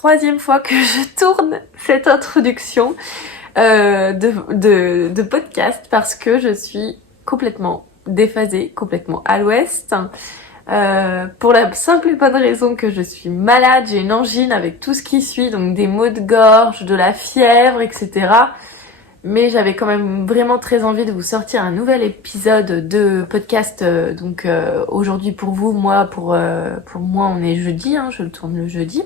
troisième fois que je tourne cette introduction de podcast parce que je suis complètement déphasée, complètement à l'ouest. Pour la simple et bonne raison que je suis malade, j'ai une angine avec tout ce qui suit, donc des maux de gorge, de la fièvre, etc. Mais j'avais quand même vraiment très envie de vous sortir un nouvel épisode de podcast. Aujourd'hui pour vous, pour moi on est jeudi, je le tourne le jeudi.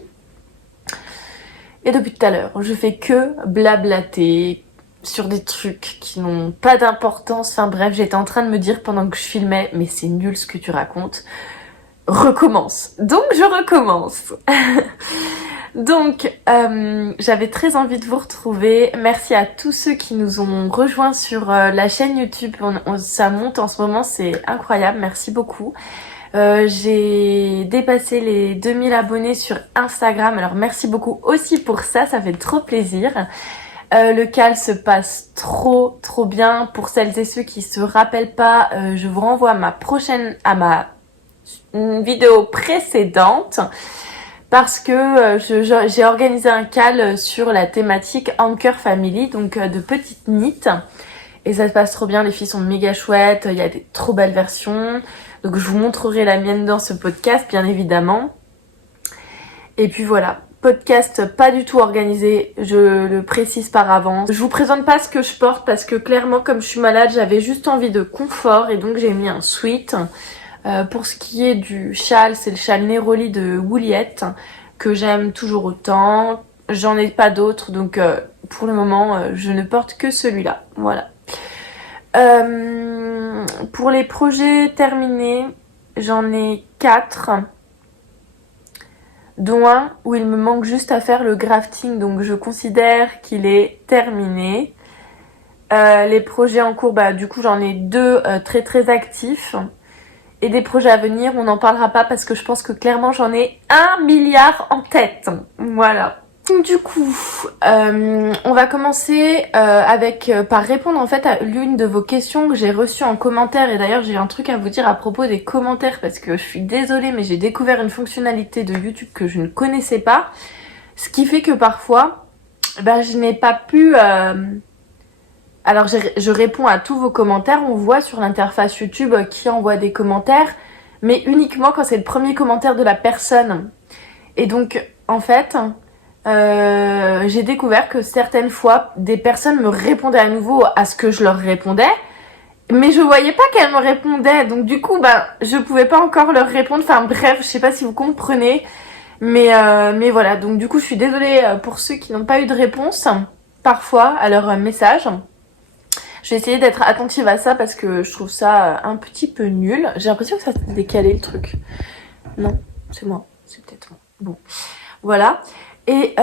Et depuis tout à l'heure, je fais que blablater sur des trucs qui n'ont pas d'importance. Enfin bref, j'étais en train de me dire pendant que je filmais, mais c'est nul ce que tu racontes. Recommence. Donc je recommence. Donc, j'avais très envie de vous retrouver. Merci à tous ceux qui nous ont rejoints sur la chaîne YouTube. Ça monte en ce moment, c'est incroyable. Merci beaucoup. J'ai dépassé les 2000 abonnés sur Instagram. Alors merci beaucoup aussi pour ça, ça fait trop plaisir. Le cal se passe trop bien. Pour celles et ceux qui se rappellent pas, je vous renvoie à ma vidéo précédente. Parce que j'ai organisé un cal sur la thématique Anchor Family, donc de petites nids. Et ça se passe trop bien, les filles sont méga chouettes, il y a des trop belles versions. Donc je vous montrerai la mienne dans ce podcast, bien évidemment. Et puis voilà, podcast pas du tout organisé, je le précise par avance. Je vous présente pas ce que je porte parce que clairement, comme je suis malade, j'avais juste envie de confort et donc j'ai mis un sweat. Pour ce qui est du châle, c'est le châle Neroli de Wouliette que j'aime toujours autant. J'en ai pas d'autres, donc pour le moment, je ne porte que celui-là. Voilà. Pour les projets terminés, j'en ai 4, dont un où il me manque juste à faire le grafting, donc je considère qu'il est terminé. Les projets en cours, du coup j'en ai 2 très actifs. Et des projets à venir, on n'en parlera pas parce que je pense que clairement j'en ai 1 milliard en tête. Voilà. Du coup, on va commencer par répondre en fait à l'une de vos questions que j'ai reçues en commentaire. Et d'ailleurs, j'ai un truc à vous dire à propos des commentaires parce que je suis désolée, mais j'ai découvert une fonctionnalité de YouTube que je ne connaissais pas. Ce qui fait que parfois, je n'ai pas pu... Alors je réponds à tous vos commentaires, on voit sur l'interface YouTube qui envoie des commentaires, mais uniquement quand c'est le premier commentaire de la personne. Et donc en fait, j'ai découvert que certaines fois, des personnes me répondaient à nouveau à ce que je leur répondais, mais je voyais pas qu'elles me répondaient, donc du coup je pouvais pas encore leur répondre. Enfin bref, je sais pas si vous comprenez, mais voilà. Donc du coup je suis désolée pour ceux qui n'ont pas eu de réponse parfois à leur message. Je vais essayer d'être attentive à ça parce que je trouve ça un petit peu nul. J'ai l'impression que ça s'est décalé le truc. Non, c'est moi. C'est peut-être moi. Bon, voilà. Et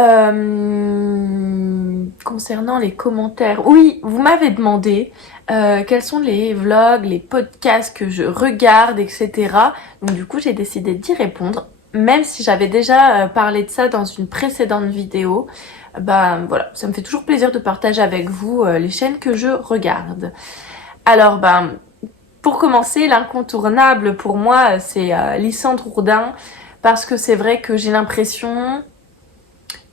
concernant les commentaires, oui, vous m'avez demandé quels sont les vlogs, les podcasts que je regarde, etc. Donc du coup, j'ai décidé d'y répondre, même si j'avais déjà parlé de ça dans une précédente vidéo. Voilà, ça me fait toujours plaisir de partager avec vous les chaînes que je regarde. Alors pour commencer, l'incontournable pour moi c'est Lysandre Hourdin, parce que c'est vrai que j'ai l'impression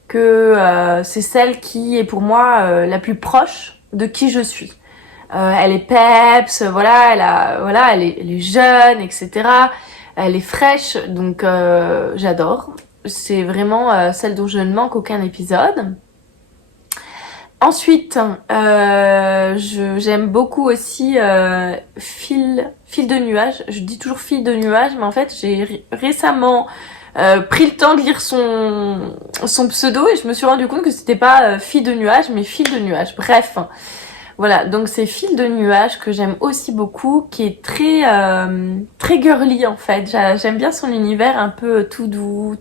que c'est celle qui est pour moi la plus proche de qui je suis. Elle est peps, elle est jeune, etc. Elle est fraîche, donc j'adore. C'est vraiment celle dont je ne manque aucun épisode. Ensuite, j'aime beaucoup aussi Fil de nuage. Je dis toujours Fil de nuage, mais en fait, j'ai récemment pris le temps de lire son pseudo et je me suis rendu compte que c'était pas Fille de nuage, mais Fil de nuage. Bref. Voilà, donc c'est Fil de nuage que j'aime aussi beaucoup, qui est très girly en fait. J'aime bien son univers un peu tout doux,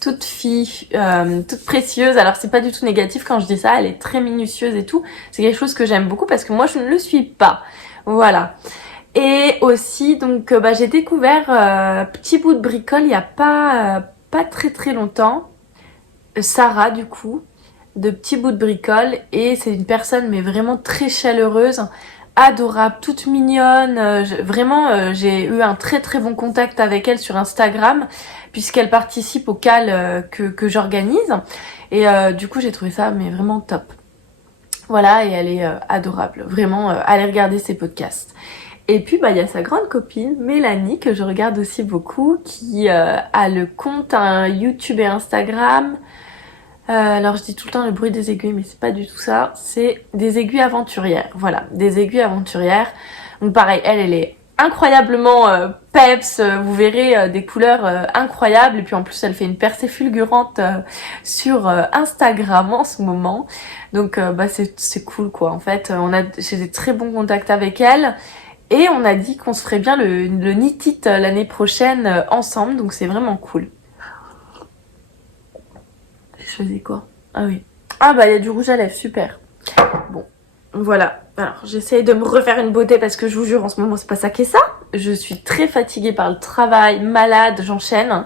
toute fille, toute précieuse. Alors c'est pas du tout négatif quand je dis ça, elle est très minutieuse et tout. C'est quelque chose que j'aime beaucoup parce que moi je ne le suis pas. Voilà. Et aussi donc j'ai découvert Petit bout de bricole il y a pas très longtemps. Sarah du coup, de Petit bout de bricole, et c'est une personne mais vraiment très chaleureuse. adorable, toute mignonne. Vraiment, j'ai eu un très très bon contact avec elle sur Instagram puisqu'elle participe au call que j'organise. Et du coup, j'ai trouvé ça mais vraiment top. Voilà, et elle est adorable. Vraiment, allez regarder ses podcasts. Et puis, il y a sa grande copine, Mélanie, que je regarde aussi beaucoup, qui a le compte YouTube et Instagram. Alors, je dis tout le temps le bruit des aiguilles, mais c'est pas du tout ça. C'est des aiguilles aventurières. Voilà, des aiguilles aventurières. Donc, pareil, elle est incroyablement peps. Vous verrez des couleurs incroyables. Et puis, en plus, elle fait une percée fulgurante sur Instagram en ce moment. Donc, c'est cool, quoi. En fait, j'ai des très bons contacts avec elle. Et on a dit qu'on se ferait bien le Knit It l'année prochaine ensemble, donc c'est vraiment cool. J'ai choisi quoi? Ah oui. Ah il y a du rouge à lèvres, super. Bon, voilà. Alors j'essaye de me refaire une beauté parce que je vous jure en ce moment c'est pas ça qu'est ça. Je suis très fatiguée par le travail, malade, j'enchaîne.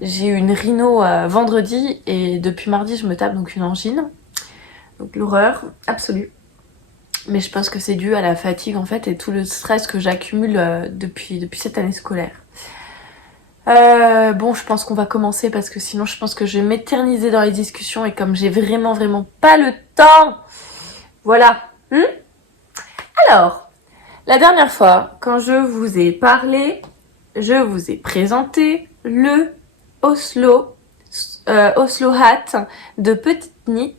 J'ai eu une rhino vendredi et depuis mardi je me tape donc une angine. Donc l'horreur absolue. Mais je pense que c'est dû à la fatigue en fait et tout le stress que j'accumule depuis cette année scolaire. Bon, je pense qu'on va commencer parce que sinon je pense que je vais m'éterniser dans les discussions et comme j'ai vraiment pas le temps. Voilà. Alors, la dernière fois, quand je vous ai parlé, je vous ai présenté le Oslo Hat de Petite Knit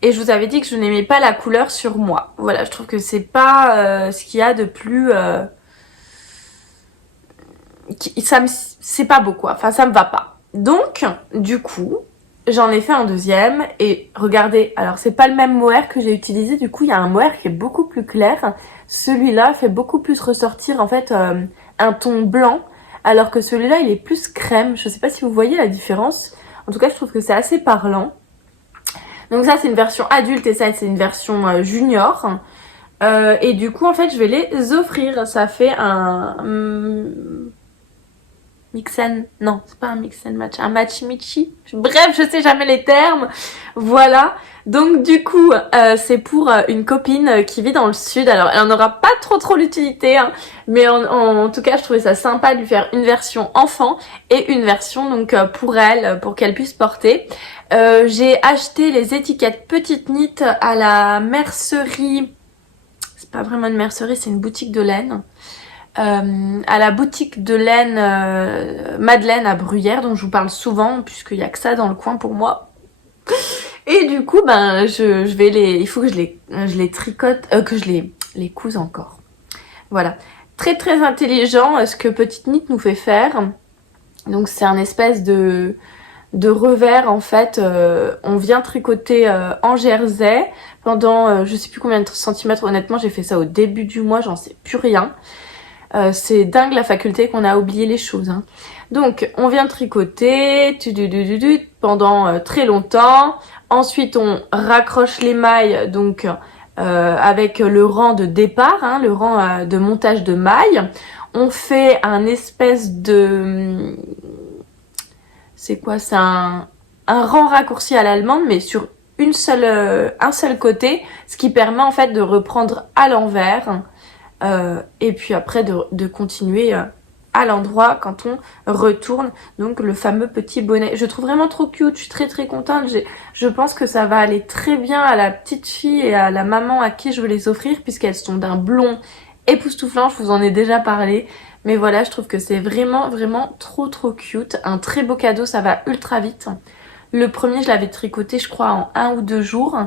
et je vous avais dit que je n'aimais pas la couleur sur moi. Voilà, je trouve que c'est pas ce qu'il y a de plus c'est pas beau quoi, enfin ça me va pas. Donc du coup j'en ai fait un deuxième et regardez, alors c'est pas le même mohair que j'ai utilisé, du coup il y a un mohair qui est beaucoup plus clair, celui-là fait beaucoup plus ressortir en fait un ton blanc alors que celui-là il est plus crème. Je sais pas si vous voyez la différence, en tout cas je trouve que c'est assez parlant. Donc ça c'est une version adulte et ça c'est une version junior. Et du coup en fait je vais les offrir. Ça fait un mix and... Non, c'est pas un mix and match, un match-michi. Bref, je sais jamais les termes. Voilà. Donc du coup, c'est pour une copine qui vit dans le sud. Alors, elle en aura pas trop l'utilité, hein, mais en tout cas, je trouvais ça sympa de lui faire une version enfant et une version donc pour elle, pour qu'elle puisse porter. J'ai acheté les étiquettes Petite Knit à la mercerie. C'est pas vraiment une mercerie, c'est une boutique de laine. À la boutique de laine Madeleine à Bruyères, dont je vous parle souvent puisqu'il y a que ça dans le coin pour moi. Et du coup je vais il faut que je les tricote, que je les couse encore. Voilà, très intelligent ce que Petite Knit nous fait faire. Donc c'est un espèce de revers en fait. On vient tricoter en jersey pendant je sais plus combien de centimètres. Honnêtement j'ai fait ça au début du mois, j'en sais plus rien. C'est dingue la faculté qu'on a oublié les choses. Hein. Donc on vient tricoter pendant très longtemps. Ensuite on raccroche les mailles donc avec le rang de départ, hein, le rang de montage de mailles. On fait un espèce de... C'est quoi? C'est un rang raccourci à l'allemande mais sur un seul côté, ce qui permet en fait de reprendre à l'envers. Et puis après de continuer à l'endroit quand on retourne, donc le fameux petit bonnet. Je trouve vraiment trop cute, je suis très contente. Je pense que ça va aller très bien à la petite fille et à la maman à qui je veux les offrir puisqu'elles sont d'un blond époustouflant, je vous en ai déjà parlé. Mais voilà, je trouve que c'est vraiment trop cute. Un très beau cadeau, ça va ultra vite. Le premier, je l'avais tricoté, je crois, en 1 ou 2 jours.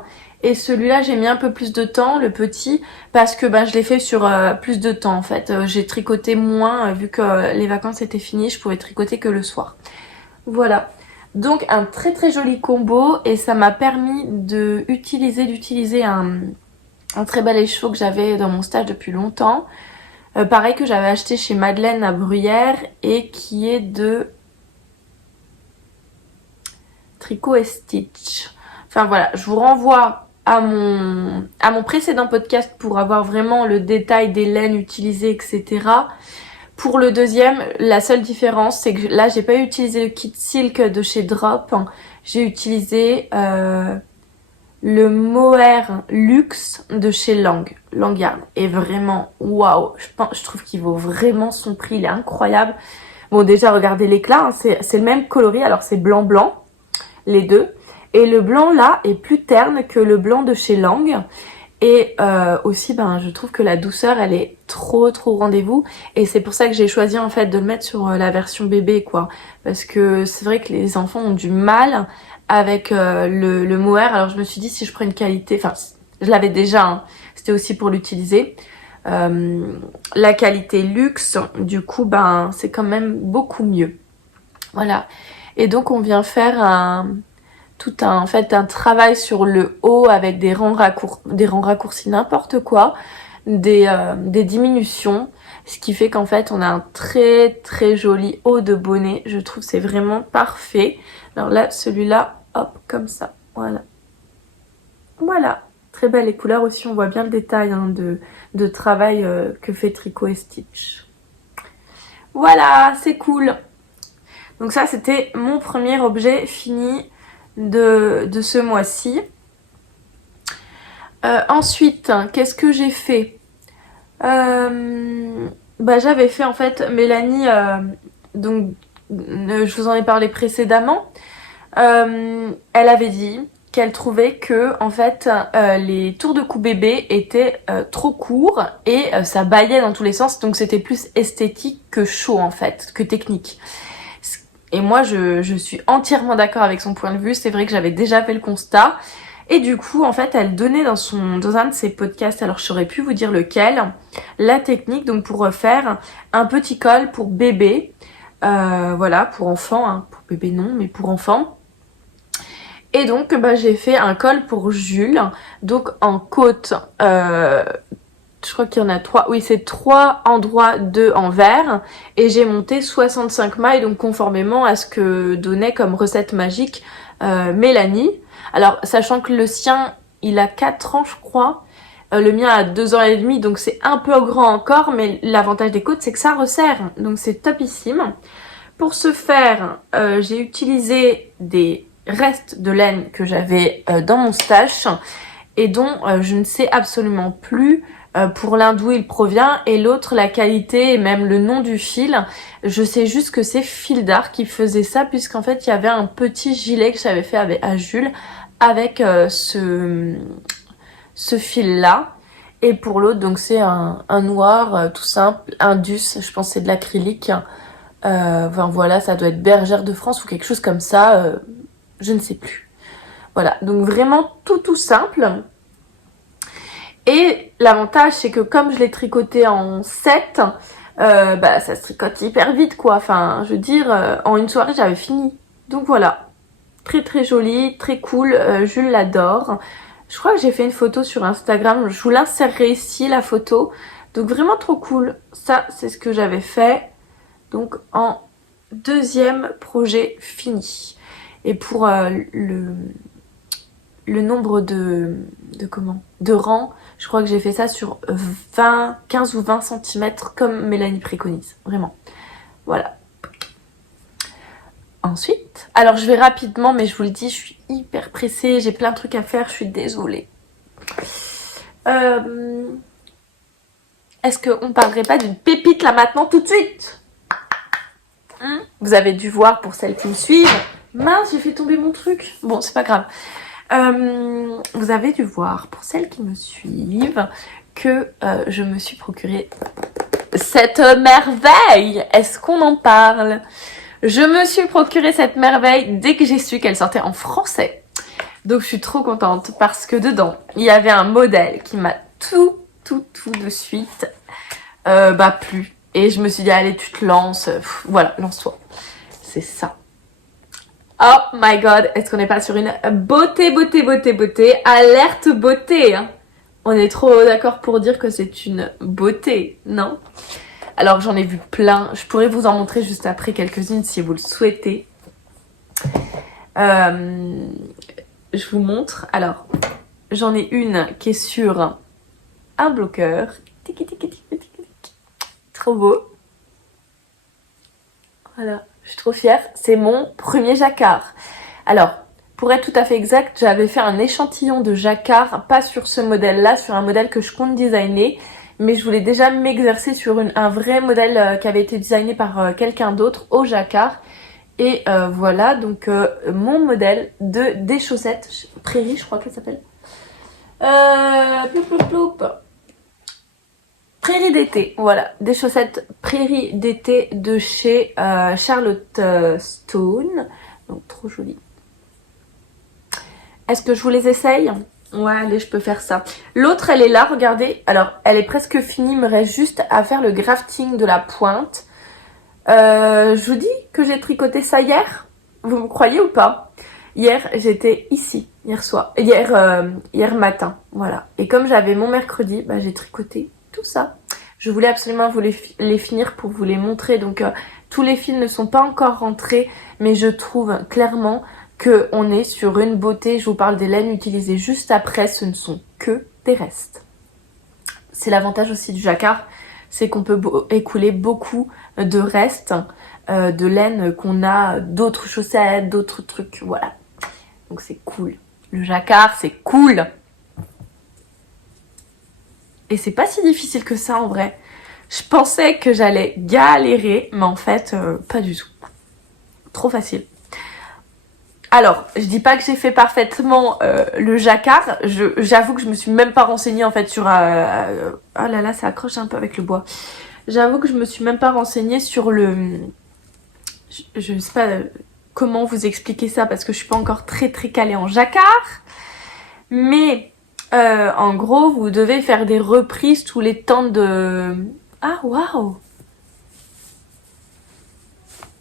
Et celui-là, j'ai mis un peu plus de temps, le petit, parce que je l'ai fait sur plus de temps en fait. J'ai tricoté moins, vu que les vacances étaient finies, je pouvais tricoter que le soir. Voilà. Donc un très joli combo et ça m'a permis d'utiliser un très bel écheveau que j'avais dans mon stage depuis longtemps. Pareil que j'avais acheté chez Madeleine à Bruyères et qui est de Tricot et Stitch. Enfin voilà, je vous renvoie à mon précédent podcast pour avoir vraiment le détail des laines utilisées, etc. Pour le deuxième, la seule différence, c'est que là, j'ai pas utilisé le kit silk de chez Drop. J'ai utilisé le Mohair Luxe de chez Langyard. Et vraiment, waouh, je trouve qu'il vaut vraiment son prix, il est incroyable. Bon, déjà, regardez l'éclat, hein, c'est le même coloris, alors c'est blanc-blanc, les deux. Et le blanc là est plus terne que le blanc de chez Lang. Et aussi, ben, je trouve que la douceur, elle est trop au rendez-vous. Et c'est pour ça que j'ai choisi en fait de le mettre sur la version bébé, quoi. Parce que c'est vrai que les enfants ont du mal avec le mohair. Alors je me suis dit, si je prends une qualité, enfin, je l'avais déjà, hein, c'était aussi pour l'utiliser. La qualité luxe, du coup, ben, c'est quand même beaucoup mieux. Voilà. Et donc, on vient faire en fait un travail sur le haut avec des rangs raccourcis, n'importe quoi, des diminutions, ce qui fait qu'en fait on a un très joli haut de bonnet. Je trouve que c'est vraiment parfait. Alors là, celui-là, hop, comme ça, voilà, très belle. Les couleurs aussi, on voit bien le détail hein, de travail que fait Tricot et Stitch. Voilà, c'est cool. Donc ça, c'était mon premier objet fini de ce mois-ci. Ensuite, qu'est-ce que j'ai fait? J'avais fait en fait Mélanie, donc je vous en ai parlé précédemment. Elle avait dit qu'elle trouvait que en fait les tours de cou bébé étaient trop courts et ça baillait dans tous les sens, donc c'était plus esthétique que chaud en fait, que technique. Et moi je suis entièrement d'accord avec son point de vue. C'est vrai que j'avais déjà fait le constat. Et du coup, en fait, elle donnait dans un de ses podcasts, alors je saurais plus vous dire lequel, la technique donc pour refaire un petit col pour bébé, voilà, pour enfant, hein, pour bébé non, mais pour enfant. Et donc, j'ai fait un col pour Jules, donc en côte, je crois qu'il y en a 3, oui c'est 3 endroits, 2 en vert, et j'ai monté 65 mailles, donc conformément à ce que donnait comme recette magique Mélanie. Alors, sachant que le sien, il a 4 ans, je crois. Le mien a 2 ans et demi, donc c'est un peu grand encore, mais l'avantage des côtes, c'est que ça resserre. Donc c'est topissime. Pour ce faire, j'ai utilisé des restes de laine que j'avais dans mon stash et dont je ne sais absolument plus pour l'un d'où il provient et l'autre la qualité et même le nom du fil. Je sais juste que c'est Fil d'Art qui faisait ça, puisqu'en fait il y avait un petit gilet que j'avais fait à Jules avec ce fil là. Et pour l'autre, donc c'est un noir tout simple, Indus, je pense que c'est de l'acrylique. Enfin voilà, ça doit être Bergère de France ou quelque chose comme ça, je ne sais plus. Voilà, donc vraiment tout simple. Et l'avantage, c'est que comme je l'ai tricoté en 7, ça se tricote hyper vite quoi. Enfin, je veux dire, en une soirée, j'avais fini. Donc voilà, très joli, très cool, Jules l'adore. Je crois que j'ai fait une photo sur Instagram, je vous l'insérerai ici la photo. Donc vraiment trop cool. Ça, c'est ce que j'avais fait. Donc en deuxième projet fini. Et pour le nombre de rangs, je crois que j'ai fait ça sur 15 ou 20 cm comme Mélanie préconise. Vraiment. Voilà. Ensuite, alors je vais rapidement, mais je vous le dis, je suis hyper pressée, j'ai plein de trucs à faire, je suis désolée. Est-ce qu'on parlerait pas d'une pépite là maintenant tout de suite? Vous avez dû voir pour celles qui me suivent. Mince, j'ai fait tomber mon truc. Bon, c'est pas grave. Vous avez dû voir pour celles qui me suivent que je me suis procuré cette merveille. Est-ce qu'on en parle? Je me suis procuré cette merveille dès que j'ai su qu'elle sortait en français. Donc je suis trop contente parce que dedans, il y avait un modèle qui m'a tout de suite plu. Et je me suis dit, allez, tu te lances. Voilà, lance-toi. C'est ça. Oh my god, est-ce qu'on n'est pas sur une beauté? Alerte beauté, hein. On est trop d'accord pour dire que c'est une beauté, non? Alors j'en ai vu plein, je pourrais vous en montrer juste après quelques-unes si vous le souhaitez. Je vous montre. Alors, j'en ai une qui est sur un bloqueur. Trop beau. Voilà, je suis trop fière. C'est mon premier jacquard. Alors, Pour être tout à fait exact, j'avais fait un échantillon de jacquard, pas sur ce modèle-là, sur un modèle que je compte designer, mais je voulais déjà m'exercer sur un vrai modèle qui avait été designé par quelqu'un d'autre au jacquard. Et voilà, donc mon modèle des chaussettes Prairie, je crois qu'elle s'appelle. Ploup, ploup, ploup. Prairie d'été, voilà, des chaussettes Prairie d'été de chez Charlotte Stone, donc trop joli. Est-ce que je vous les essaye? Ouais, allez, je peux faire ça. L'autre, elle est là, regardez. Alors, elle est presque finie, il me reste juste à faire le grafting de la pointe. Je vous dis que j'ai tricoté ça hier. Vous me croyez ou pas? Hier, j'étais ici, hier matin, voilà. Et comme j'avais mon mercredi, bah, j'ai tricoté tout ça. Je voulais absolument vous les finir pour vous les montrer. Donc, tous les fils ne sont pas encore rentrés, mais je trouve clairement qu'on est sur une beauté. Je vous parle des laines utilisées juste après, ce ne sont que des restes. C'est l'avantage aussi du jacquard, c'est qu'on peut écouler beaucoup de restes de laine qu'on a d'autres chaussettes, d'autres trucs, voilà. Donc c'est cool. Le jacquard, c'est cool. Et c'est pas si difficile que ça en vrai. Je pensais que j'allais galérer, mais en fait, pas du tout. Trop facile. Alors, je dis pas que j'ai fait parfaitement le jacquard. J'avoue que je me suis même pas renseignée en fait sur... oh là là, ça accroche un peu avec le bois. J'avoue que je me suis même pas renseignée sur le... Je sais pas comment vous expliquer ça parce que je suis pas encore très calée en jacquard. Mais en gros, vous devez faire des reprises tous les temps de... Ah, waouh!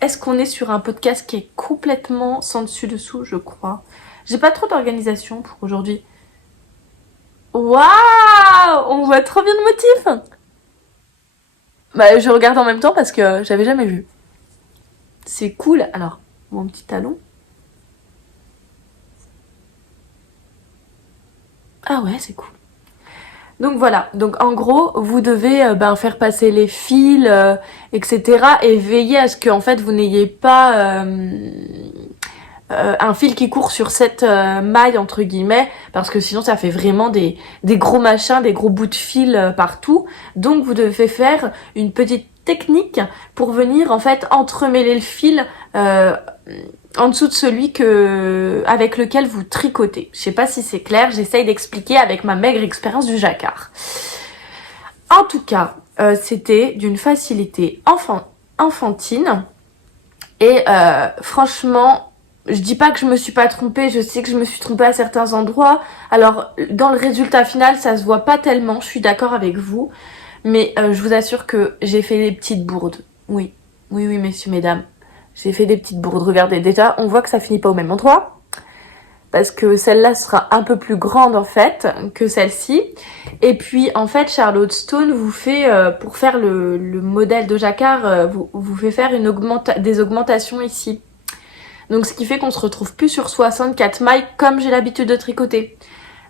Est-ce qu'on est sur un podcast qui est complètement sans dessus-dessous? Je crois. J'ai pas trop d'organisation pour aujourd'hui. Waouh! On voit trop bien le motif! Bah, je regarde en même temps parce que j'avais jamais vu. C'est cool. Alors, mon petit talon. Ah ouais, c'est cool. Donc voilà, donc en gros, vous devez faire passer les fils, etc. Et veiller à ce que en fait vous n'ayez pas un fil qui court sur cette maille entre guillemets, parce que sinon ça fait vraiment des gros machins, des gros bouts de fil partout. Donc vous devez faire une petite technique pour venir en fait entremêler le fil en dessous de celui avec lequel vous tricotez. Je sais pas si c'est clair, j'essaye d'expliquer avec ma maigre expérience du jacquard. En tout cas, c'était d'une facilité enfantine. Et franchement, je dis pas que je me suis pas trompée, je sais que je me suis trompée à certains endroits. Alors, dans le résultat final, ça se voit pas tellement, je suis d'accord avec vous. Mais je vous assure que j'ai fait des petites bourdes. Oui, messieurs, mesdames. J'ai fait des petites bourdes. Regardez, déjà, on voit que ça finit pas au même endroit. Parce que celle-là sera un peu plus grande, en fait, que celle-ci. Et puis, en fait, Charlotte Stone vous fait, pour faire le modèle de jacquard, vous fait faire des augmentations ici. Donc, ce qui fait qu'on se retrouve plus sur 64 mailles, comme j'ai l'habitude de tricoter.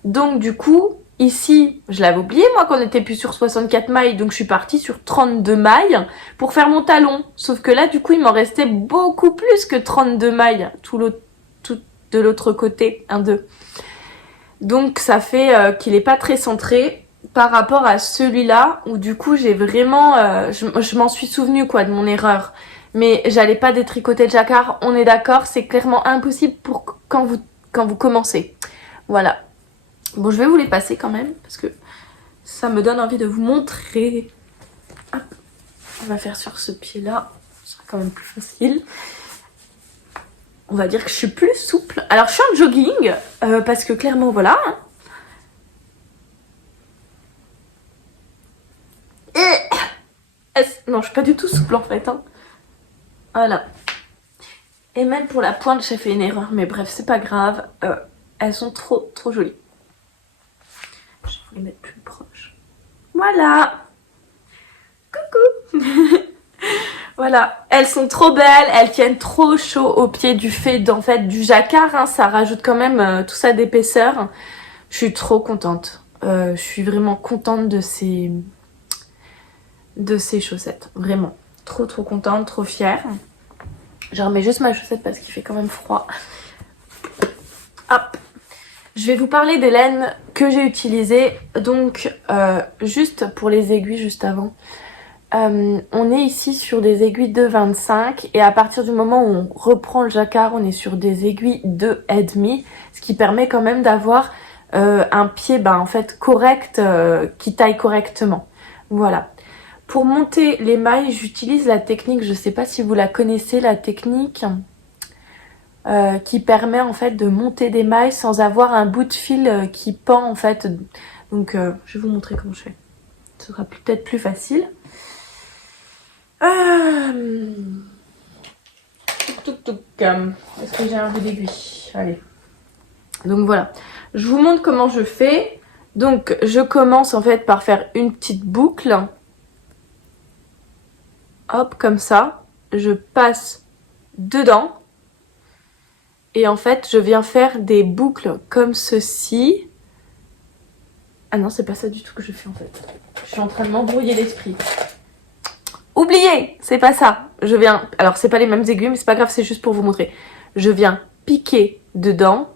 Donc, du coup... Ici, je l'avais oublié moi qu'on était plus sur 64 mailles, donc je suis partie sur 32 mailles pour faire mon talon. Sauf que là, du coup, il m'en restait beaucoup plus que 32 mailles, tout de l'autre côté, 1, 2. Donc ça fait qu'il est pas très centré par rapport à celui-là, où du coup, j'ai vraiment... je m'en suis souvenue quoi de mon erreur. Mais j'allais pas détricoter le jacquard, on est d'accord, c'est clairement impossible pour quand vous commencez. Voilà. Bon, je vais vous les passer quand même, parce que ça me donne envie de vous montrer. Hop. On va faire sur ce pied-là, ce sera quand même plus facile. On va dire que je suis plus souple. Alors, je suis en jogging, parce que clairement, voilà. Non, je suis pas du tout souple en fait. Hein. Voilà. Et même pour la pointe, j'ai fait une erreur, mais bref, c'est pas grave. Elles sont trop jolies. Je vais vous les mettre plus proche. Voilà. Coucou. Voilà, elles sont trop belles, elles tiennent trop chaud au pied du fait en fait du jacquard, hein, ça rajoute quand même tout ça d'épaisseur. Je suis trop contente. Je suis vraiment contente de ces chaussettes, vraiment. Trop contente, trop fière. Je remets juste ma chaussette parce qu'il fait quand même froid. Hop. Je vais vous parler des laines que j'ai utilisées. Donc, juste pour les aiguilles, juste avant. On est ici sur des aiguilles de 25 et à partir du moment où on reprend le jacquard, on est sur des aiguilles de 2,5, ce qui permet quand même d'avoir un pied en fait correct, qui taille correctement. Voilà. Pour monter les mailles, j'utilise la technique, je sais pas si vous la connaissez, la technique qui permet en fait de monter des mailles sans avoir un bout de fil qui pend en fait. Donc je vais vous montrer comment je fais. Ce sera peut-être plus facile. Est-ce que j'ai un peu d'aiguille? Allez. Donc voilà. Je vous montre comment je fais. Donc je commence en fait par faire une petite boucle. Hop, comme ça. Je passe dedans. Et en fait, je viens faire des boucles comme ceci. Ah non, c'est pas ça du tout que je fais en fait. Je suis en train de m'embrouiller l'esprit. Oubliez, c'est pas ça. Je viens, alors c'est pas les mêmes aiguilles, mais c'est pas grave, c'est juste pour vous montrer. Je viens piquer dedans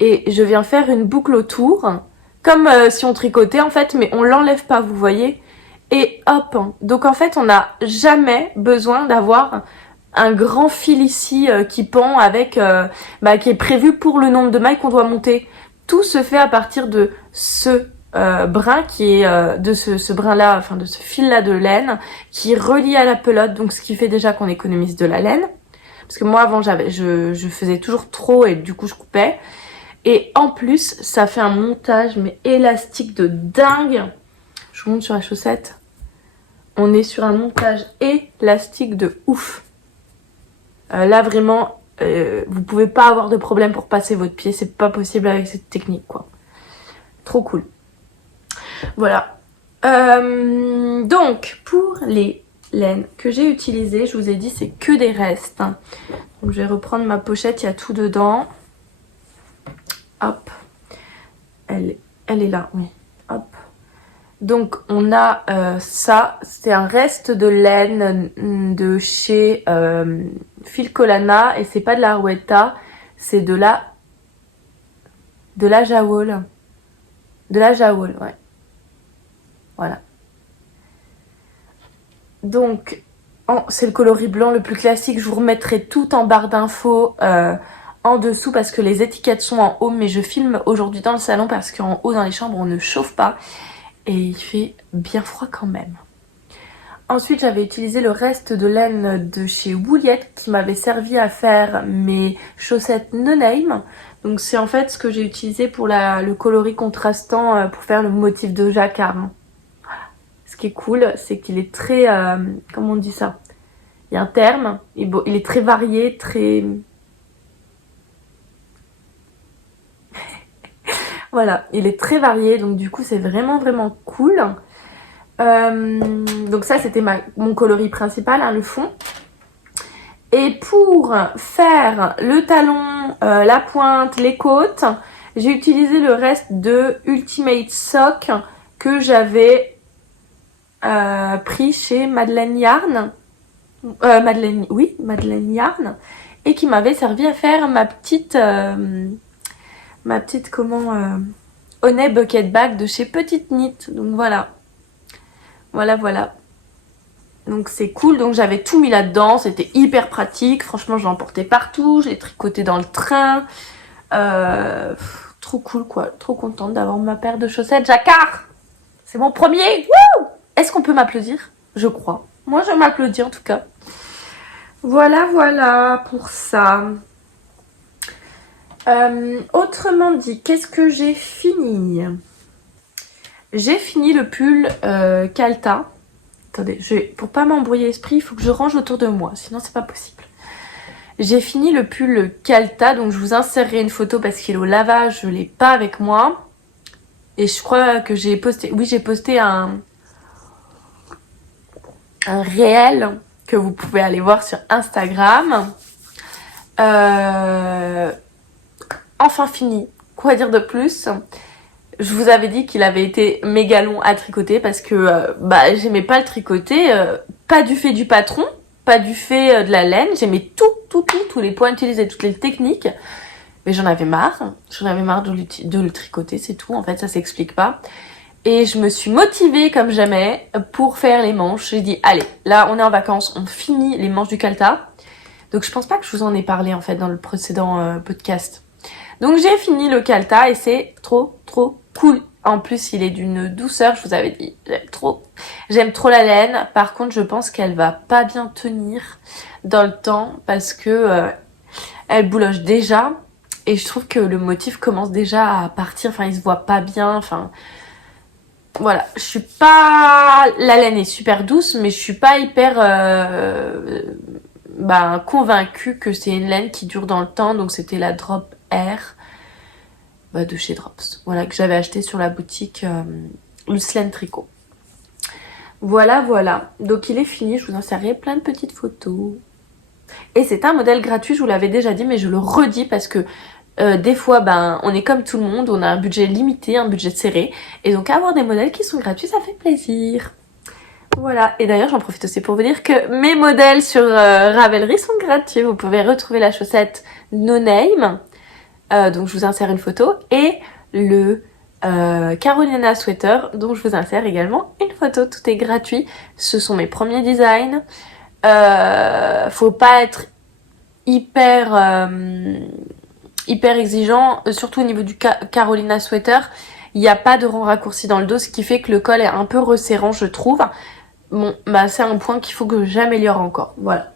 et je viens faire une boucle autour, comme si on tricotait en fait, mais on l'enlève pas, vous voyez. Et hop, donc en fait, on n'a jamais besoin d'avoir un grand fil ici qui pend avec, qui est prévu pour le nombre de mailles qu'on doit monter. Tout se fait à partir de ce brin qui est de ce brin là, enfin de ce fil là de laine qui est relié à la pelote, donc ce qui fait déjà qu'on économise de la laine, parce que moi avant je faisais toujours trop et du coup je coupais, et en plus ça fait un montage mais élastique de dingue. Je vous montre sur la chaussette, on est sur un montage élastique de ouf. Là vraiment vous pouvez pas avoir de problème pour passer votre pied, c'est pas possible avec cette technique quoi. Trop cool. Voilà. Donc, pour les laines que j'ai utilisées, je vous ai dit, c'est que des restes. Donc, je vais reprendre ma pochette, il y a tout dedans. Hop. Elle est là, oui. Hop. Donc, on a ça. C'est un reste de laine de chez Filcolana. Et c'est pas de la Arwetta, c'est de la Jawoll. De la Jawoll, ouais. Voilà. Donc, c'est le coloris blanc le plus classique. Je vous remettrai tout en barre d'infos en dessous parce que les étiquettes sont en haut. Mais je filme aujourd'hui dans le salon parce qu'en haut dans les chambres, on ne chauffe pas. Et il fait bien froid quand même. Ensuite, j'avais utilisé le reste de laine de chez Woolyette qui m'avait servi à faire mes chaussettes No Name. Donc, c'est en fait ce que j'ai utilisé pour le coloris contrastant pour faire le motif de jacquard. Ce qui est cool, c'est qu'il est très... comment on dit ça? Il y a un terme. Il est très varié, très... Voilà, il est très varié. Donc du coup, c'est vraiment, vraiment cool. Donc ça, c'était mon coloris principal, le fond. Et pour faire le talon, la pointe, les côtes, j'ai utilisé le reste de Ultimate Sock que j'avais... pris chez Madeleine Yarn, Madeleine Yarn, et qui m'avait servi à faire ma petite Honey Bucket Bag de chez Petite Knit. Donc voilà, donc c'est cool. Donc j'avais tout mis là-dedans, c'était hyper pratique, franchement je l'emportais partout, je l'ai tricoté dans le train, trop cool quoi, trop contente d'avoir ma paire de chaussettes jacquard. C'est mon premier. Wouh! Est-ce qu'on peut m'applaudir? Je crois. Moi, je m'applaudis en tout cas. Voilà pour ça. Autrement dit, qu'est-ce que j'ai fini? J'ai fini le pull Calta. Attendez, pour pas m'embrouiller l'esprit, il faut que je range autour de moi, sinon c'est pas possible. J'ai fini le pull Calta, donc je vous insérerai une photo parce qu'il est au lavage, je l'ai pas avec moi. Et je crois que j'ai posté... Oui, j'ai posté un réel que vous pouvez aller voir sur Instagram. Enfin fini. Quoi dire de plus? Je vous avais dit qu'il avait été méga long à tricoter parce que j'aimais pas le tricoter. Pas du fait du patron, pas du fait de la laine. J'aimais tous les points utilisés, toutes les techniques. Mais j'en avais marre de le tricoter, c'est tout, en fait, ça s'explique pas. Et je me suis motivée comme jamais pour faire les manches. J'ai dit, allez, là on est en vacances, on finit les manches du Calta. Donc je pense pas que je vous en ai parlé en fait dans le précédent podcast. Donc j'ai fini le Calta et c'est trop cool. En plus il est d'une douceur, je vous avais dit, j'aime trop la laine. Par contre je pense qu'elle va pas bien tenir dans le temps parce que elle bouloche déjà. Et je trouve que le motif commence déjà à partir, enfin il se voit pas bien, enfin... Voilà, je suis pas... La laine est super douce, mais je suis pas hyper convaincue que c'est une laine qui dure dans le temps. Donc c'était la Drop Air de chez Drops. Voilà, que j'avais acheté sur la boutique Lucelaine Tricot. Voilà. Donc il est fini, je vous insérerai plein de petites photos. Et c'est un modèle gratuit, je vous l'avais déjà dit, mais je le redis parce que des fois, on est comme tout le monde, on a un budget limité, un budget serré. Et donc avoir des modèles qui sont gratuits, ça fait plaisir. Voilà, et d'ailleurs j'en profite aussi pour vous dire que mes modèles sur Ravelry sont gratuits. Vous pouvez retrouver la chaussette No Name, donc je vous insère une photo, et le Carolina Sweater, dont je vous insère également une photo. Tout est gratuit, ce sont mes premiers designs. Faut pas être hyper exigeant, surtout au niveau du Carolina Sweater. Il n'y a pas de rang raccourci dans le dos, ce qui fait que le col est un peu resserrant, je trouve. Bon, c'est un point qu'il faut que j'améliore encore. Voilà.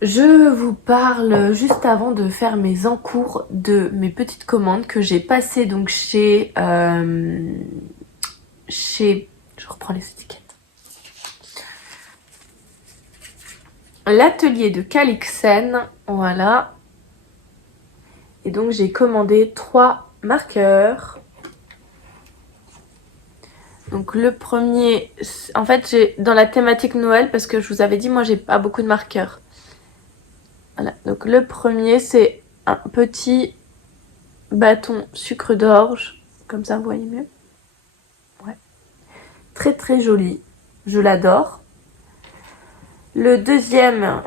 Je vous parle juste avant de faire mes encours de mes petites commandes que j'ai passées donc chez... Je reprends les étiquettes. L'atelier de Calixen, voilà. Et donc j'ai commandé 3 marqueurs. Donc le premier, en fait j'ai dans la thématique Noël parce que je vous avais dit moi j'ai pas beaucoup de marqueurs. Voilà, donc le premier c'est un petit bâton sucre d'orge, comme ça vous voyez mieux. Ouais. Très joli, je l'adore. Le deuxième,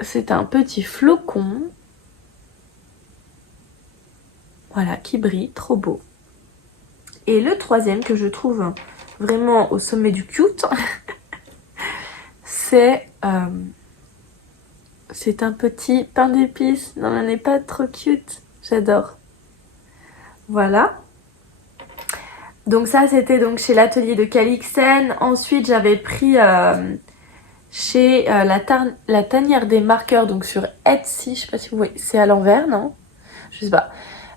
c'est un petit flocon. Voilà, qui brille, trop beau. Et le troisième que je trouve vraiment au sommet du cute, c'est un petit pain d'épices. Non, elle n'est pas trop cute. J'adore. Voilà. Donc ça, c'était donc chez l'atelier de Calixen. Ensuite, j'avais pris chez la tanière des marqueurs, donc sur Etsy. Je sais pas si vous voyez. C'est à l'envers, non? Je sais pas.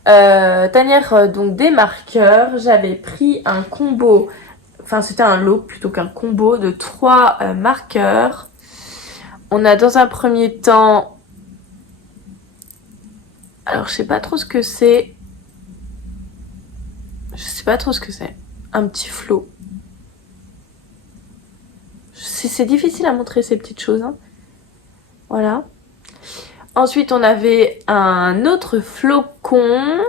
Tanière donc des marqueurs, j'avais pris un combo, enfin c'était un lot plutôt qu'un combo de 3 marqueurs. On a dans un premier temps, alors je sais pas trop ce que c'est, un petit flot. C'est difficile à montrer ces petites choses, hein. Voilà. Ensuite, on avait un autre flocon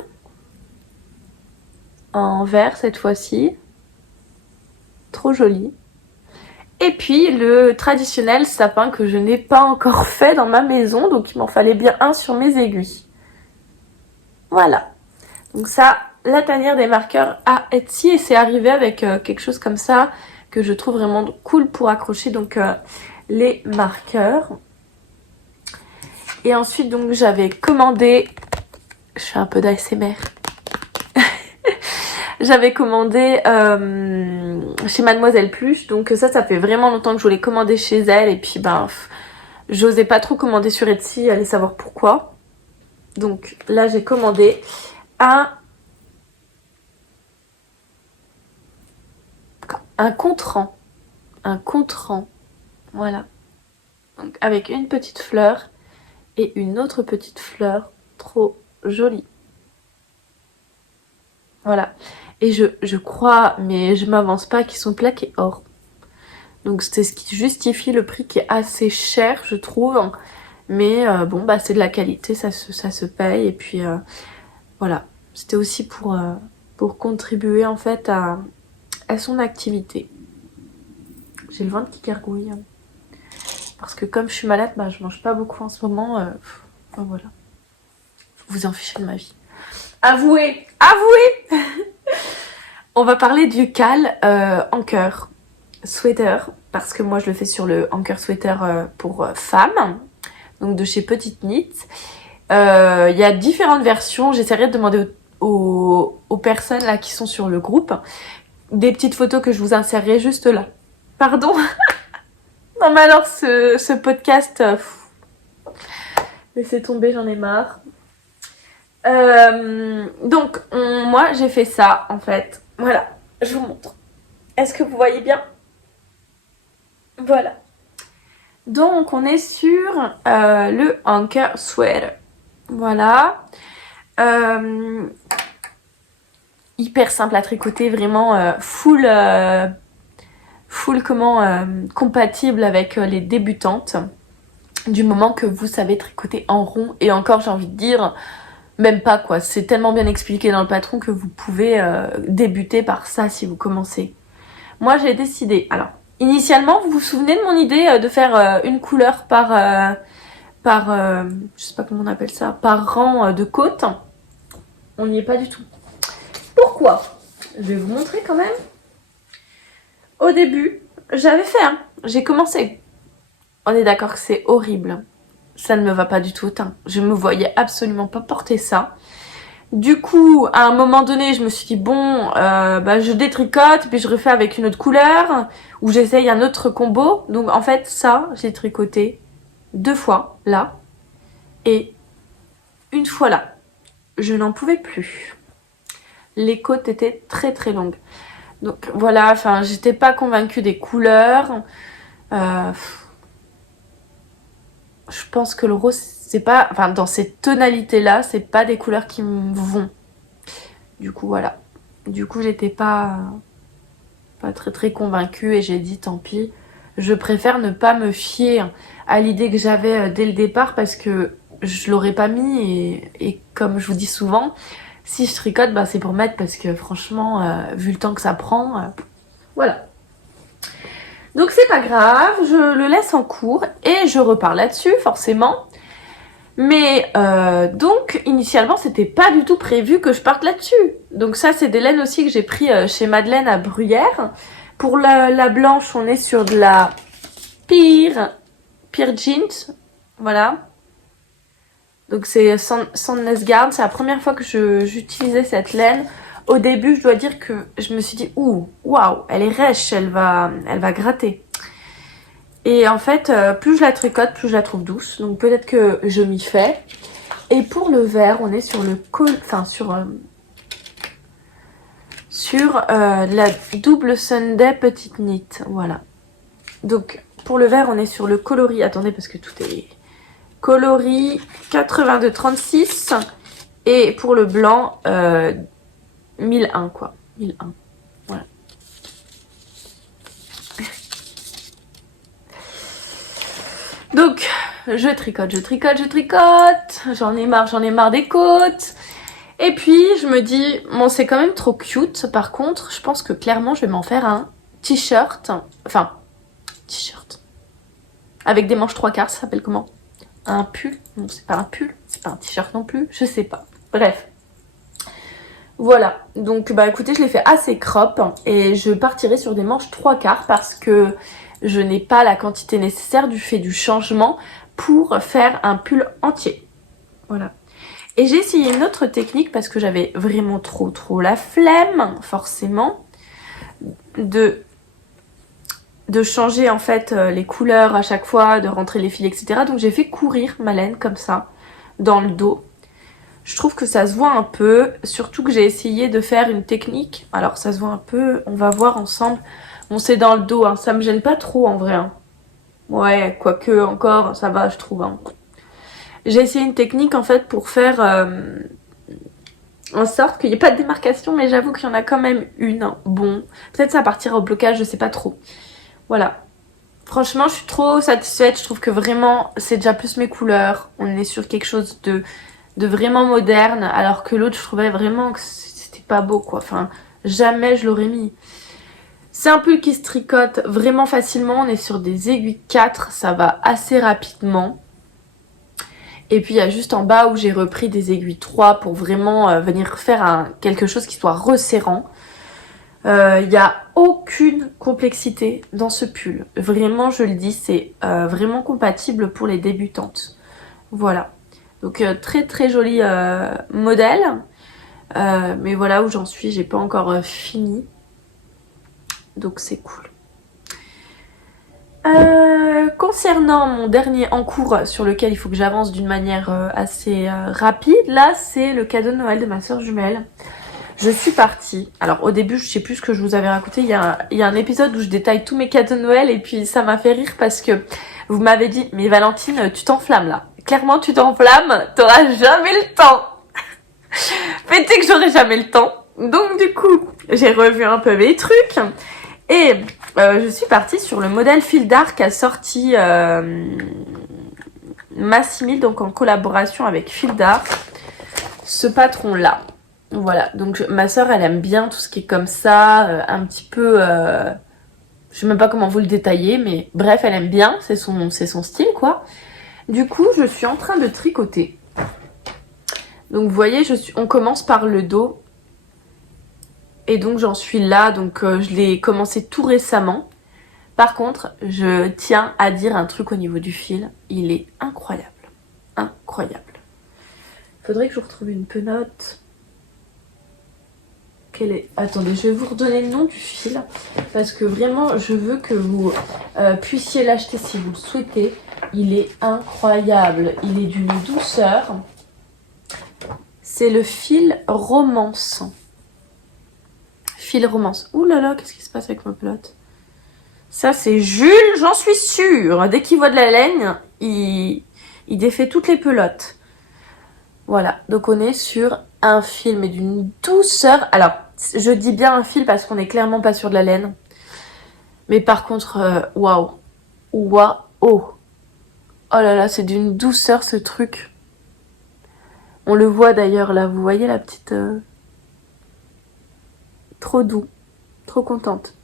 en vert cette fois-ci. Trop joli. Et puis le traditionnel sapin que je n'ai pas encore fait dans ma maison, donc il m'en fallait bien un sur mes aiguilles. Voilà. Donc ça, la tanière des marqueurs à Etsy, et c'est arrivé avec quelque chose comme ça que je trouve vraiment cool pour accrocher donc les marqueurs. Et ensuite donc j'avais commandé, je fais un peu d'ASMR, j'avais commandé chez Mademoiselle Pluche, donc ça fait vraiment longtemps que je voulais commander chez elle, et puis j'osais pas trop commander sur Etsy, allez savoir pourquoi. Donc là j'ai commandé un contrant, voilà, donc avec une petite fleur et une autre petite fleur, trop jolie. Voilà. Et je crois, mais je m'avance pas, qu'ils sont plaqués or. Donc c'est ce qui justifie le prix qui est assez cher, je trouve. Mais c'est de la qualité, ça se paye. Et puis voilà. C'était aussi pour contribuer en fait à son activité. J'ai le ventre qui gargouille. Parce que comme je suis malade, bah, je mange pas beaucoup en ce moment. Enfin, voilà. Vous en fichez de ma vie. Avouez, avouez. On va parler du cal Anker Sweater. Parce que moi, je le fais sur le Anker Sweater pour femmes. Donc de chez Petite Knit. Il y a différentes versions. J'essaierai de demander aux personnes là qui sont sur le groupe des petites photos que je vous insérerai juste là. Pardon. Non mais alors ce podcast, laissez tomber, j'en ai marre. Donc moi j'ai fait ça en fait. Voilà, je vous montre. Est-ce que vous voyez bien? Voilà. Donc on est sur le Anker Sweater. Voilà. Hyper simple à tricoter, vraiment full compatible avec les débutantes. Du moment que vous savez tricoter en rond. Et encore, j'ai envie de dire, même pas quoi. C'est tellement bien expliqué dans le patron que vous pouvez débuter par ça si vous commencez. Moi, j'ai décidé. Alors, initialement, vous vous souvenez de mon idée de faire une couleur par je sais pas comment on appelle ça, par rang de côte. On n'y est pas du tout. Pourquoi? Je vais vous montrer quand même. Au début, j'avais fait, j'ai commencé. On est d'accord que c'est horrible. Ça ne me va pas du tout au teint. Je me voyais absolument pas porter ça. Du coup, à un moment donné, je me suis dit, bon, je détricote, puis je refais avec une autre couleur, ou j'essaye un autre combo. Donc en fait, ça, j'ai tricoté 2 fois, là, et une fois là. Je n'en pouvais plus. Les côtes étaient très très longues. Donc voilà, enfin, j'étais pas convaincue des couleurs. Je pense que le rose, c'est pas... Enfin, dans ces tonalités-là, c'est pas des couleurs qui me vont. Du coup, voilà. Du coup, j'étais pas très très convaincue et j'ai dit, tant pis. Je préfère ne pas me fier à l'idée que j'avais dès le départ parce que je l'aurais pas mis et comme je vous dis souvent... Si je tricote, c'est pour mettre parce que franchement, vu le temps que ça prend, voilà. Donc c'est pas grave, je le laisse en cours et je repars là-dessus forcément. Mais donc initialement c'était pas du tout prévu que je parte là-dessus. Donc ça c'est des laines aussi que j'ai pris chez Madeleine à Bruyères. Pour la blanche on est sur de la Peer Jeans, voilà. Donc c'est Sandnes Garn, c'est la première fois que j'utilisais cette laine. Au début, je dois dire que je me suis dit, waouh, elle est rêche, elle va gratter. Et en fait, plus je la tricote, plus je la trouve douce. Donc peut-être que je m'y fais. Et pour le vert, on est sur le la double Sunday Petite Knit, voilà. Donc pour le vert, on est sur le coloris. Attendez, parce que tout est coloris 82-36 et pour le blanc 1001 quoi, 1001, voilà. Donc je tricote, j'en ai marre des côtes. Et puis je me dis, bon c'est quand même trop cute. Par contre, je pense que clairement je vais m'en faire un t-shirt, avec des manches 3/4, ça s'appelle comment? Un pull? Non, c'est pas un pull, c'est pas un t-shirt non plus, je sais pas. Bref. Voilà, donc écoutez, je l'ai fait assez crop et je partirai sur des manches 3/4 parce que je n'ai pas la quantité nécessaire du fait du changement pour faire un pull entier. Voilà. Et j'ai essayé une autre technique parce que j'avais vraiment trop la flemme, forcément, de changer en fait les couleurs à chaque fois, de rentrer les fils, etc. Donc j'ai fait courir ma laine comme ça, dans le dos. Je trouve que ça se voit un peu, surtout que j'ai essayé de faire une technique. Alors ça se voit un peu, on va voir ensemble. Bon c'est dans le dos, ça me gêne pas trop en vrai. Ouais, quoique encore, ça va je trouve. J'ai essayé une technique en fait pour faire en sorte qu'il n'y ait pas de démarcation, mais j'avoue qu'il y en a quand même une. Bon, peut-être ça partira au blocage, je sais pas trop. Voilà. Franchement, je suis trop satisfaite. Je trouve que vraiment, c'est déjà plus mes couleurs. On est sur quelque chose de vraiment moderne. Alors que l'autre, je trouvais vraiment que c'était pas beau, quoi. Enfin, jamais je l'aurais mis. C'est un pull qui se tricote vraiment facilement. On est sur des aiguilles 4, ça va assez rapidement. Et puis il y a juste en bas où j'ai repris des aiguilles 3 pour vraiment venir faire quelque chose qui soit resserrant. Il n'y a aucune complexité dans ce pull. Vraiment, je le dis, c'est vraiment compatible pour les débutantes. Voilà. Donc très très joli modèle. Mais voilà où j'en suis, j'ai pas encore fini. Donc c'est cool. Concernant mon dernier en cours sur lequel il faut que j'avance d'une manière assez rapide, là c'est le cadeau de Noël de ma soeur jumelle. Je suis partie. Alors au début, je sais plus ce que je vous avais raconté. Il y a un épisode où je détaille tous mes cadeaux de Noël et puis ça m'a fait rire parce que vous m'avez dit, mais Valentine, tu t'enflammes là. Clairement, tu t'enflammes, t'auras jamais le temps. Fait que j'aurai jamais le temps. Donc du coup, j'ai revu un peu mes trucs et je suis partie sur le modèle Fil d'Art qu'a sorti Massimil, donc en collaboration avec Fil d'Art. Ce patron là. Voilà, donc ma soeur elle aime bien tout ce qui est comme ça, un petit peu, je sais même pas comment vous le détailler, mais bref elle aime bien, c'est son style quoi. Du coup je suis en train de tricoter. Donc vous voyez, on commence par le dos. Et donc j'en suis là, donc je l'ai commencé tout récemment. Par contre, je tiens à dire un truc au niveau du fil, il est incroyable. Incroyable. Faudrait que je retrouve une penote. Attendez, je vais vous redonner le nom du fil parce que vraiment je veux que vous puissiez l'acheter si vous le souhaitez. Il est incroyable, il est d'une douceur. C'est le fil Romance. Fil Romance. Ouh là là, qu'est-ce qui se passe avec ma pelote? Ça c'est Jules, j'en suis sûre. Dès qu'il voit de la laine, il défait toutes les pelotes. Voilà, donc on est sur un fil mais d'une douceur. Alors, je dis bien un fil parce qu'on est clairement pas sur de la laine. Mais par contre, waouh. Waouh. Oh là là, c'est d'une douceur ce truc. On le voit d'ailleurs là, vous voyez la petite... Trop doux, trop contente.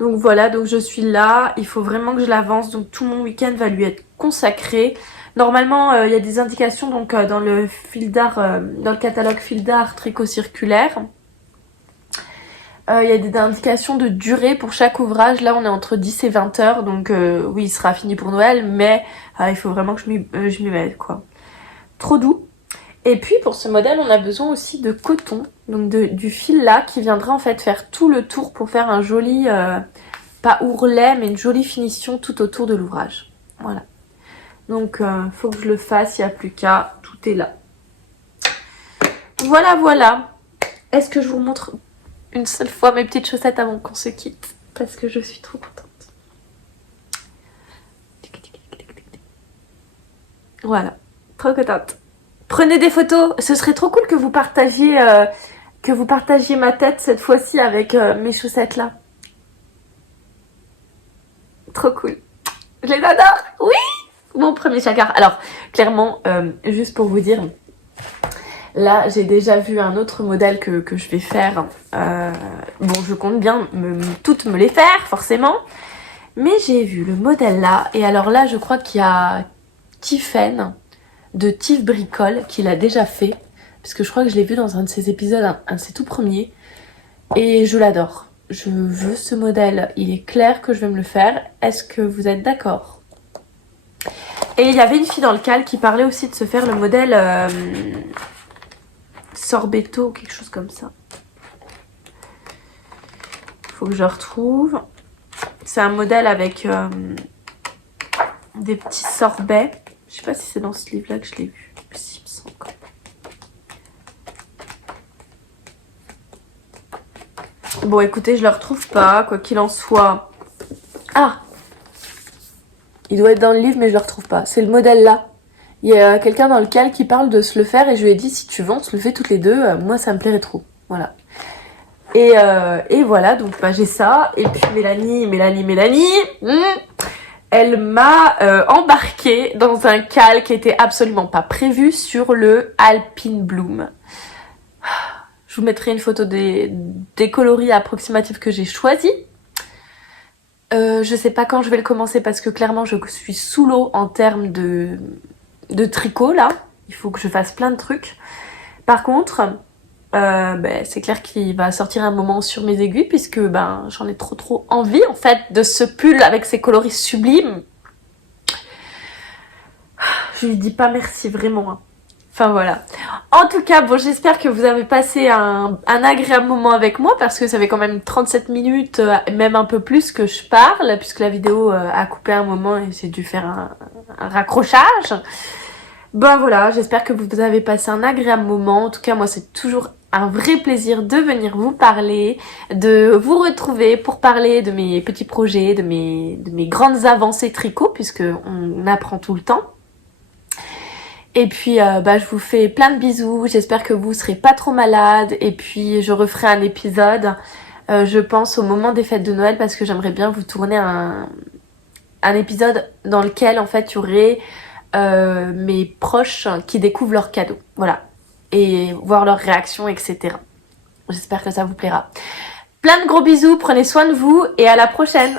Donc voilà, donc je suis là. Il faut vraiment que je l'avance. Donc tout mon week-end va lui être consacré. Normalement, il y a des indications donc dans le fil d'art, dans le catalogue Fil d'Art tricot circulaire. Il y a des indications de durée pour chaque ouvrage. Là, on est entre 10 et 20 heures. Donc oui, il sera fini pour Noël. Mais il faut vraiment que je m'y mette, quoi. Trop doux. Et puis, pour ce modèle, on a besoin aussi de coton. Donc du fil là, qui viendra en fait faire tout le tour pour faire un joli... pas ourlet, mais une jolie finition tout autour de l'ouvrage. Voilà. Donc, faut que je le fasse. Il n'y a plus qu'à. Tout est là. Voilà, voilà. Est-ce que je vous montre une seule fois mes petites chaussettes avant qu'on se quitte? Parce que je suis trop contente. Voilà. Trop contente. Prenez des photos. Ce serait trop cool que vous partagiez ma tête cette fois-ci avec mes chaussettes là. Trop cool. Je les adore. Oui. Mon premier chagrin. Alors, clairement, juste pour vous dire, là, j'ai déjà vu un autre modèle que je vais faire. Bon, je compte bien toutes me les faire, forcément. Mais j'ai vu le modèle là. Et alors là, je crois qu'il y a Tiffen de Tif Bricole qui l'a déjà fait. Parce que je crois que je l'ai vu dans un de ses épisodes, un de ses tout premiers. Et je l'adore. Je veux ce modèle. Il est clair que je vais me le faire. Est-ce que vous êtes d'accord ? Et il y avait une fille dans le cal qui parlait aussi de se faire le modèle Sorbetto, quelque chose comme ça. Faut que je retrouve. C'est un modèle avec des petits sorbets. Je sais pas si c'est dans ce livre-là que je l'ai vu. Si, il me semble quand même. Bon, écoutez, je le retrouve pas, quoi qu'il en soit. Ah! Il doit être dans le livre, mais je le retrouve pas. C'est le modèle là. Il y a quelqu'un dans le cal qui parle de se le faire et je lui ai dit si tu veux, on se le fait toutes les deux. Moi, ça me plairait trop. Voilà. Et voilà, donc bah, j'ai ça. Et puis Mélanie, elle m'a embarquée dans un cal qui était absolument pas prévu sur le Alpine Bloom. Je Je vous mettrai une photo des coloris approximatifs que j'ai choisis. Je sais pas quand je vais le commencer parce que clairement je suis sous l'eau en termes de tricot là. Il faut que je fasse plein de trucs. Par contre, c'est clair qu'il va sortir un moment sur mes aiguilles puisque j'en ai trop envie en fait de ce pull avec ses coloris sublimes. Je lui dis pas merci vraiment. Hein. Enfin voilà. En tout cas, bon, j'espère que vous avez passé un agréable moment avec moi parce que ça fait quand même 37 minutes, même un peu plus que je parle puisque la vidéo a coupé un moment et j'ai dû faire un raccrochage. Ben voilà, j'espère que vous avez passé un agréable moment. En tout cas, moi, c'est toujours un vrai plaisir de venir vous parler, de vous retrouver pour parler de mes petits projets, de mes grandes avancées tricot puisque on apprend tout le temps. Et puis je vous fais plein de bisous, j'espère que vous serez pas trop malade et puis je referai un épisode je pense au moment des fêtes de Noël parce que j'aimerais bien vous tourner un épisode dans lequel en fait il y aurait mes proches qui découvrent leurs cadeaux, voilà, et voir leurs réactions, etc. J'espère que ça vous plaira. Plein de gros bisous, prenez soin de vous et à la prochaine.